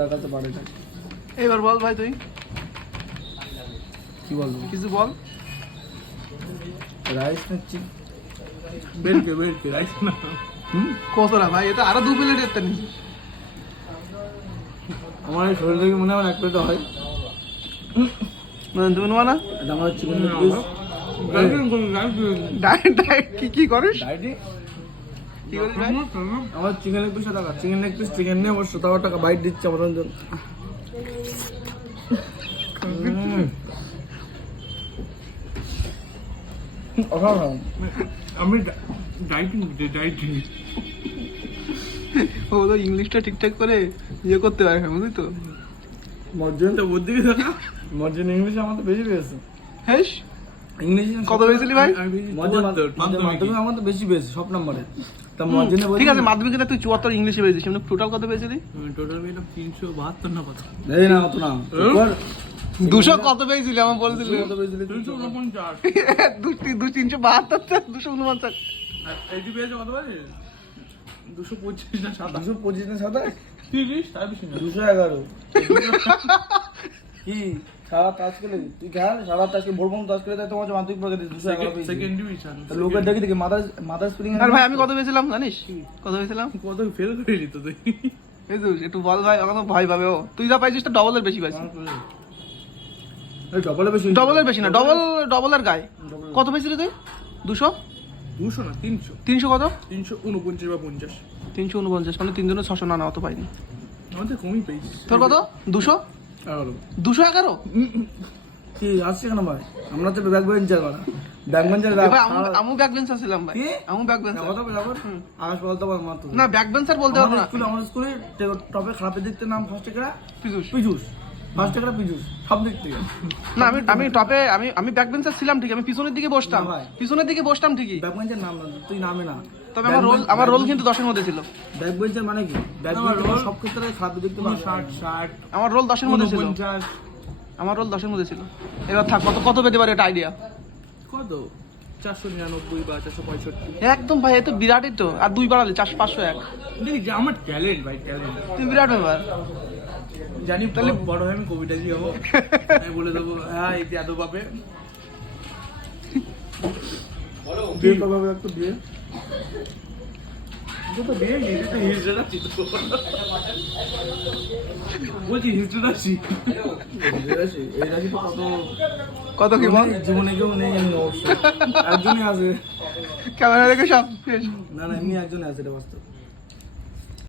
দেখাতে পারে না। এবার বল ভাই তুই কি বলবো? কিছু বল। রাইস নিচ্ছি। বেরকে রাইস না। কতটা ভাই? এটা আরো 2 প্লেট একটা নিছি। আমার এই শরীর থেকে মনে হয় এক প্লেট হয়। মানে তুমি নেবা না? এটা আমার চিকেন পিস। ডায়েট কি করিস? ডাইটি কি করিস ভাই? আমার চিকেন লেগ পিস টাকা, চিকেন লেগ পিস চিকেন নিয়ে আমার 17 টাকা বাইট দিচ্ছে আমার জন্য। অসাধারণ। আমি ডাইটিং ও তো ইংলিশটা ঠিকঠাক করে ইয়ে করতে পারে না, বুঝলি তো? মর্জিন তো ওর দিকে দেখা। মর্জিন ইংলিশ আমার তো বেশি পেয়েছে। হ্যাঁ ইংলিশ কত পেয়েছিলি ভাই? মাধ্যমিক আমার তো বেশি পেয়েছে সব নম্বরে। তা মর্জিনে ঠিক আছে, মাধ্যমিকে তুই 74 ইংলিশে পেয়েছিস, কিন্তু টোটাল কত পেয়েছিলি? টোটাল পেলাম 372 না কত? এই না অত না। 200 কত পেয়েছিলি আমার বলছিলি? কত পেয়েছিলি? 349। 372 249। আর এইটি পেয়েছে কত পারে? 225 না 27? 225 না 27? 30 তার বেশি না। 211 কি সারা টাচ করে তুই খেয়াল সারা টাচ করে বলবো টাচ করে তোমার মাধ্যমিক পরীক্ষা দিস 211 পেয়েছিস। Second division. লোকের দেখি মাদার স্প্রিং আর ভাই আমি কত পেয়েছিলাম জানিস? কত পেয়েছিলাম? কত ফেল করে দিত তুই? এই তো একটু বল ভাই, এখন তো ভয় পাবে ও। তুই যা পাইছিস তো ডবলের বেশি পাইছিস। এই ডবল বেশি। ডবলের বেশি না, ডবলের গায়ে। কত পেয়েছিলি তুই? 200? 200 না 300। 300 কত? 349 বা 50। 349, মানে 3 জনের 600 না অত পাইনি। আমাদের কমই পেয়েছি। তোর কত? 200? 211? কি আসছে কেন ভাই? আমরা তো ব্যাক বেঞ্চার করা ব্যাক বেঞ্চার ভাই আমু ব্যাক বেঞ্চার ছিলাম ভাই। কি? আমু ব্যাক বেঞ্চার। কত বলবো আকাশ বলতে পারবো মাত্র না ব্যাক বেঞ্চার বলতে পারবো না। আমার স্কুলে টপে খারাপের দিক থেকে নাম ফার্স্ট টেকরা পিজুস। ফার্স্ট টেকরা পিজুস সব দিক থেকে। না আমি টপে আমি ব্যাক বেঞ্চার ছিলাম ঠিক, আমি পিছনের দিকে বসতাম। না ভাই। পিছনের দিকে বসতাম ঠিকই। ব্যাক বেঞ্চার নাম না তুই নামে না। তবে আমার রোল কিন্তু 10 এর মধ্যে ছিল। ব্যাক বেঞ্চার মানে কি? ব্যাক বেঞ্চার সব ক্ষেত্রে খারাপ দেখতে পাবো। 60 আমার রোল 10 এর মধ্যে ছিল। 49 আমার রোল 10 এর মধ্যে ছিল। এবার থাক, কত পেতে পারে এটা আইডিয়া? কত? 499 বা 465। একদম ভাই, এত বিরাটই তো। আর 2 বাড়ালে 501। দেখ যে আমার ট্যালেন্ট ভাই, ট্যালেন্ট। তুই বিরাট ব্যাপার। জানি তাহলে বড় হয়ে আমি কবিতা দিয়ে হবো। আমি বলে দেবো হ্যাঁ এতে এত পাবে। বিয়ে কবে হবে একটু বিয়ে? তো বিয়ে এটা তো হিজড়া আছি তো। বলছি হিজড়া আছি। এই রাশি তো কত কি বল? জীবনে কেউ নেই অবশ্য একজনই আছে। ক্যামেরা দেখে সব শেষ। না এমনি একজনই আছে এটা বাস্তব।